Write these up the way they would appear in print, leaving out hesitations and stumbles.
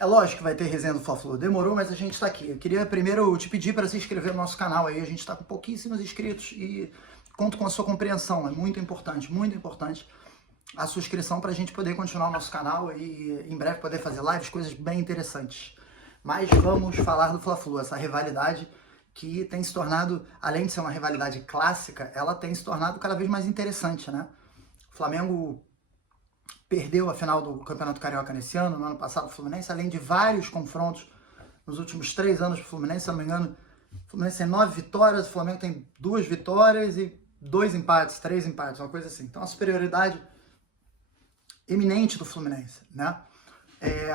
É lógico que vai ter resenha do Fla-Flu. Demorou, mas a gente está aqui. Eu queria primeiro te pedir para se inscrever no nosso canal aí. A gente está com pouquíssimos inscritos e conto com a sua compreensão. É muito importante a sua inscrição para a gente poder continuar o nosso canal e em breve poder fazer lives, coisas bem interessantes. Mas vamos falar do Fla-Flu, essa rivalidade que tem se tornado, além de ser uma rivalidade clássica, ela tem se tornado cada vez mais interessante, né? O Flamengo perdeu a final do Campeonato Carioca nesse ano, no ano passado o Fluminense, além de vários confrontos nos últimos 3 anos do Fluminense, se não me engano, o Fluminense tem 9 vitórias, o Flamengo tem 2 vitórias e 2 empates, 3 empates, uma coisa assim. Então a superioridade eminente do Fluminense, né?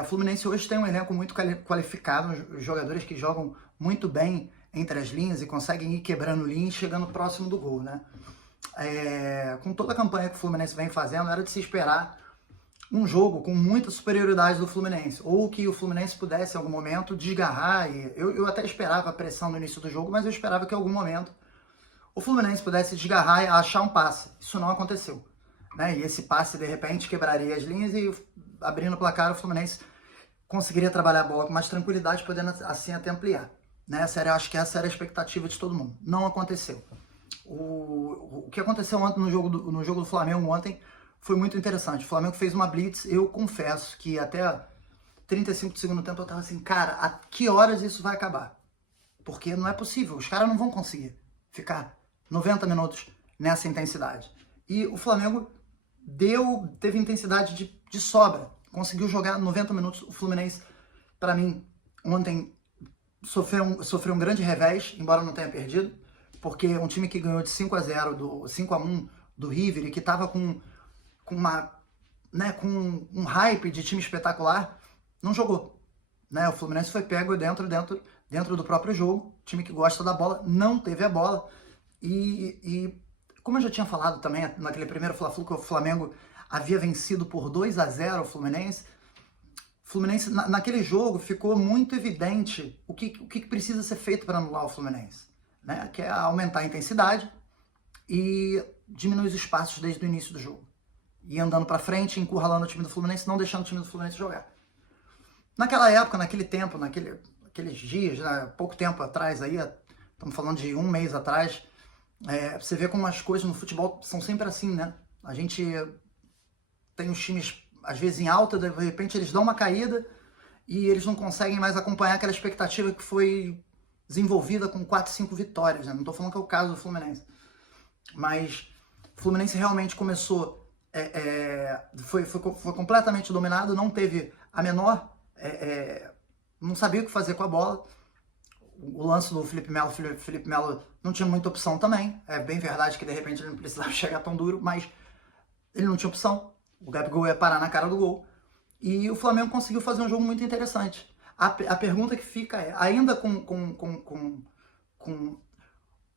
O Fluminense hoje tem um elenco muito qualificado, jogadores que jogam muito bem entre as linhas e conseguem ir quebrando linha e chegando próximo do gol, né? Com toda a campanha que o Fluminense vem fazendo, era de se esperar um jogo com muita superioridade do Fluminense, ou que o Fluminense pudesse em algum momento desgarrar, e eu até esperava a pressão no início do jogo, mas eu esperava que em algum momento o Fluminense pudesse desgarrar e achar um passe. Isso não aconteceu, né? E esse passe de repente quebraria as linhas e abrindo o placar o Fluminense conseguiria trabalhar a bola com mais tranquilidade, podendo assim até ampliar, né? Acho que essa era a expectativa de todo mundo. Não aconteceu. O que aconteceu ontem no jogo do Flamengo ontem foi muito interessante. O Flamengo fez uma blitz, eu confesso que até 35 do segundo tempo eu tava assim, cara, a que horas isso vai acabar? Porque não é possível, os caras não vão conseguir ficar 90 minutos nessa intensidade. E o Flamengo teve intensidade de sobra, conseguiu jogar 90 minutos. O Fluminense, para mim, ontem sofreu um grande revés, embora não tenha perdido, porque um time que ganhou de 5-1 do River e que tava com um hype de time espetacular, não jogou, né? O Fluminense foi pego dentro do próprio jogo, time que gosta da bola, não teve a bola, e como eu já tinha falado também naquele primeiro Fla-Flu, que o Flamengo havia vencido por 2-0 o Fluminense, naquele jogo ficou muito evidente o que precisa ser feito para anular o Fluminense, né? Que é aumentar a intensidade e diminuir os espaços desde o início do jogo. E andando para frente, encurralando o time do Fluminense, não deixando o time do Fluminense jogar. Naquela época, naquele tempo, naqueles dias, né, pouco tempo atrás, aí, estamos falando de 1 mês atrás, você vê como as coisas no futebol são sempre assim, né? A gente tem os times, às vezes, em alta, de repente eles dão uma caída e eles não conseguem mais acompanhar aquela expectativa que foi desenvolvida com 4, 5 vitórias, né? Não estou falando que é o caso do Fluminense. Mas o Fluminense realmente começou... foi completamente dominado, não teve a menor, não sabia o que fazer com a bola. O lance do Felipe Melo não tinha muita opção também, é bem verdade que de repente ele não precisava chegar tão duro, mas ele não tinha opção, o Gabigol ia parar na cara do gol, e o Flamengo conseguiu fazer um jogo muito interessante. A pergunta que fica é, ainda com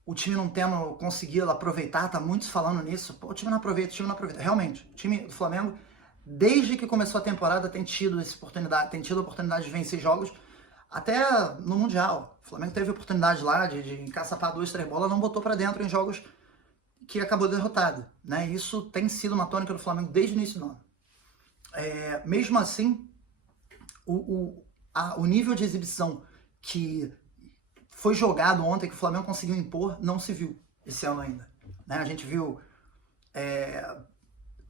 o time não tendo conseguido aproveitar, tá muitos falando nisso, pô, o time não aproveita. Realmente, o time do Flamengo, desde que começou a temporada, tem tido a oportunidade de vencer jogos, até no Mundial. O Flamengo teve a oportunidade lá de encaçapar 2, 3 bolas, não botou para dentro em jogos que acabou derrotado, né? Isso tem sido uma tônica do Flamengo desde o início do ano. Mesmo assim, o nível de exibição que foi jogado ontem, que o Flamengo conseguiu impor, não se viu esse ano ainda, né? A gente viu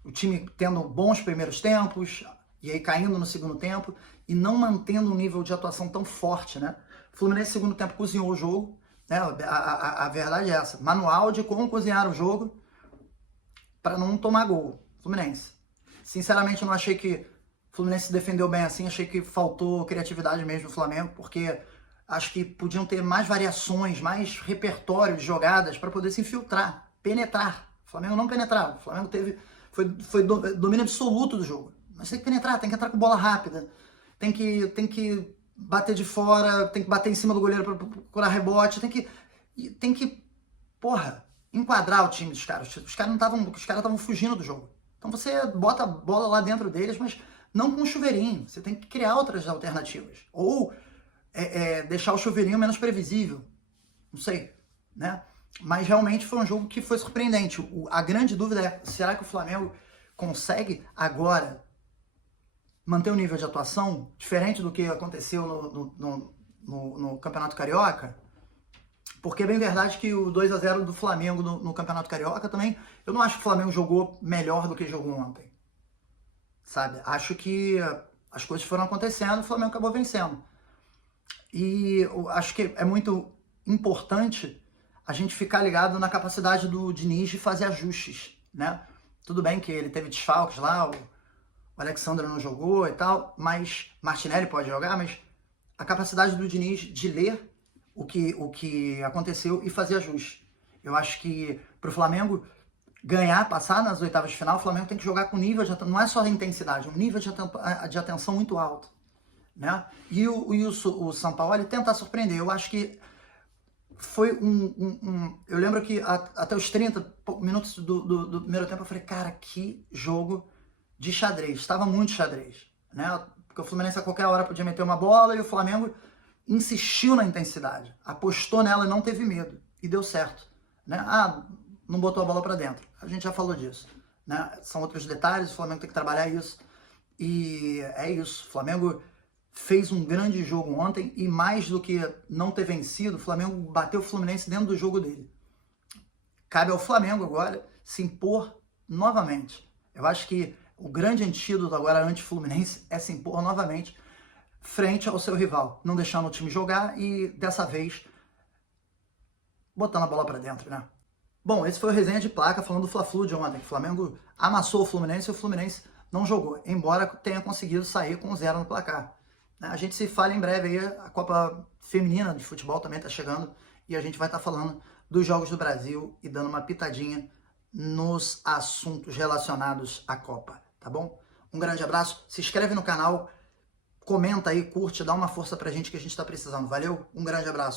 o time tendo bons primeiros tempos, e aí caindo no segundo tempo, e não mantendo um nível de atuação tão forte, né? O Fluminense, no segundo tempo, cozinhou o jogo, né? A verdade é essa, manual de como cozinhar o jogo para não tomar gol. Fluminense. Sinceramente, eu não achei que o Fluminense se defendeu bem assim, achei que faltou criatividade mesmo do Flamengo, porque... acho que podiam ter mais variações, mais repertório de jogadas para poder se infiltrar, penetrar. O Flamengo não penetrava. O Flamengo foi domínio absoluto do jogo. Mas tem que penetrar, tem que entrar com bola rápida, tem que bater de fora, tem que bater em cima do goleiro para procurar rebote, tem que, enquadrar o time dos caras. Os caras estavam fugindo do jogo. Então você bota a bola lá dentro deles, mas não com um chuveirinho. Você tem que criar outras alternativas. Ou deixar o chuveirinho menos previsível, não sei, né? Mas realmente foi um jogo que foi surpreendente. A grande dúvida é, será que o Flamengo consegue agora manter o nível de atuação, diferente do que aconteceu no Campeonato Carioca, porque é bem verdade que o 2-0 do Flamengo no Campeonato Carioca também, eu não acho que o Flamengo jogou melhor do que jogou ontem, sabe? Acho que as coisas foram acontecendo e o Flamengo acabou vencendo. E eu acho que é muito importante a gente ficar ligado na capacidade do Diniz de fazer ajustes, né? Tudo bem que ele teve desfalques lá, o Alexandre não jogou e tal, mas Martinelli pode jogar, mas a capacidade do Diniz de ler o que aconteceu e fazer ajustes. Eu acho que para o Flamengo ganhar, passar nas oitavas de final, o Flamengo tem que jogar com nível de atenção, não é só a intensidade, um nível de atenção muito alto, né? E o Sampaoli tentar surpreender. Eu acho que foi eu lembro que até os 30 minutos do primeiro tempo eu falei, cara, que jogo de xadrez. Estava muito xadrez, né? Porque o Fluminense a qualquer hora podia meter uma bola e o Flamengo insistiu na intensidade, apostou nela e não teve medo. E deu certo, né? Não botou a bola para dentro. A gente já falou disso, né? São outros detalhes, o Flamengo tem que trabalhar isso. E é isso, o Flamengo fez um grande jogo ontem e mais do que não ter vencido, o Flamengo bateu o Fluminense dentro do jogo dele. Cabe ao Flamengo agora se impor novamente. Eu acho que o grande antídoto agora anti-Fluminense é se impor novamente frente ao seu rival, não deixando o time jogar e dessa vez botando a bola para dentro, né? Bom, esse foi o Resenha de Placa falando do Fla-Flu de ontem. O Flamengo amassou o Fluminense e o Fluminense não jogou, embora tenha conseguido sair com 0 no placar. A gente se fala em breve aí, a Copa Feminina de Futebol também está chegando e a gente vai estar falando dos Jogos do Brasil e dando uma pitadinha nos assuntos relacionados à Copa, tá bom? Um grande abraço, se inscreve no canal, comenta aí, curte, dá uma força pra gente que a gente está precisando. Valeu? Um grande abraço.